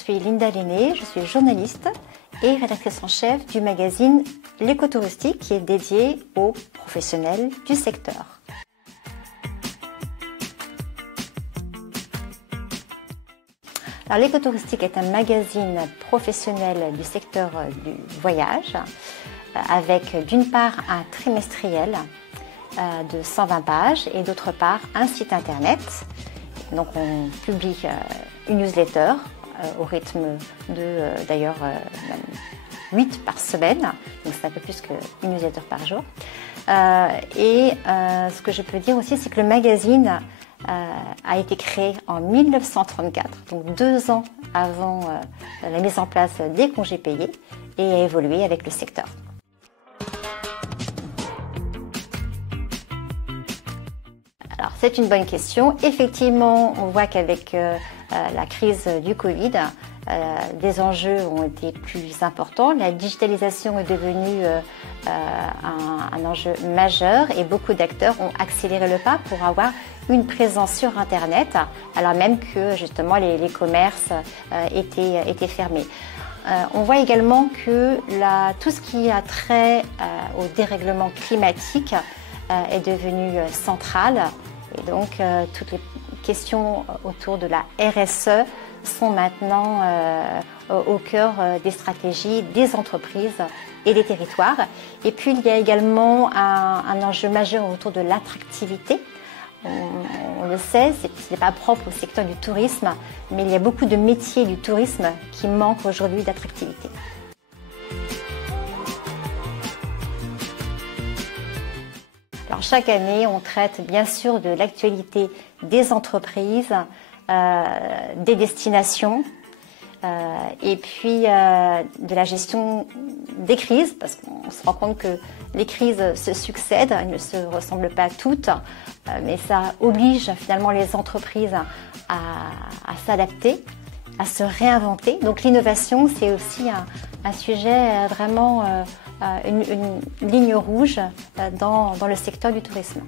suis Linda Lenné, je suis journaliste et rédactrice en chef du magazine L'Écotouristique qui est dédié aux professionnels du secteur. Alors, L'Écotouristique est un magazine professionnel du secteur du voyage avec d'une part un trimestriel de 120 pages et d'autre part un site internet. Donc on publie une newsletter au rythme de d'ailleurs 8 par semaine, donc c'est un peu plus qu'une newsletter par jour. Ce que je peux dire aussi, c'est que le magazine a été créé en 1934, donc 2 ans avant la mise en place des congés payés, et a évolué avec le secteur. Alors, c'est une bonne question. Effectivement, on voit qu'avec la crise du Covid, des enjeux ont été plus importants. La digitalisation est devenue un enjeu majeur et beaucoup d'acteurs ont accéléré le pas pour avoir une présence sur Internet, alors même que justement les commerces étaient fermés. On voit également que tout ce qui a trait au dérèglement climatique est devenu central. Et donc, toutes les questions autour de la RSE sont maintenant au cœur des stratégies des entreprises et des territoires. Et puis, il y a également un enjeu majeur autour de l'attractivité. On le sait, ce n'est pas propre au secteur du tourisme, mais il y a beaucoup de métiers du tourisme qui manquent aujourd'hui d'attractivité. Alors, chaque année, on traite bien sûr de l'actualité des entreprises, des destinations et puis de la gestion des crises, parce qu'on se rend compte que les crises se succèdent, elles ne se ressemblent pas toutes, mais ça oblige finalement les entreprises à s'adapter, à se réinventer. Donc l'innovation, c'est aussi un sujet vraiment une ligne rouge dans le secteur du tourisme.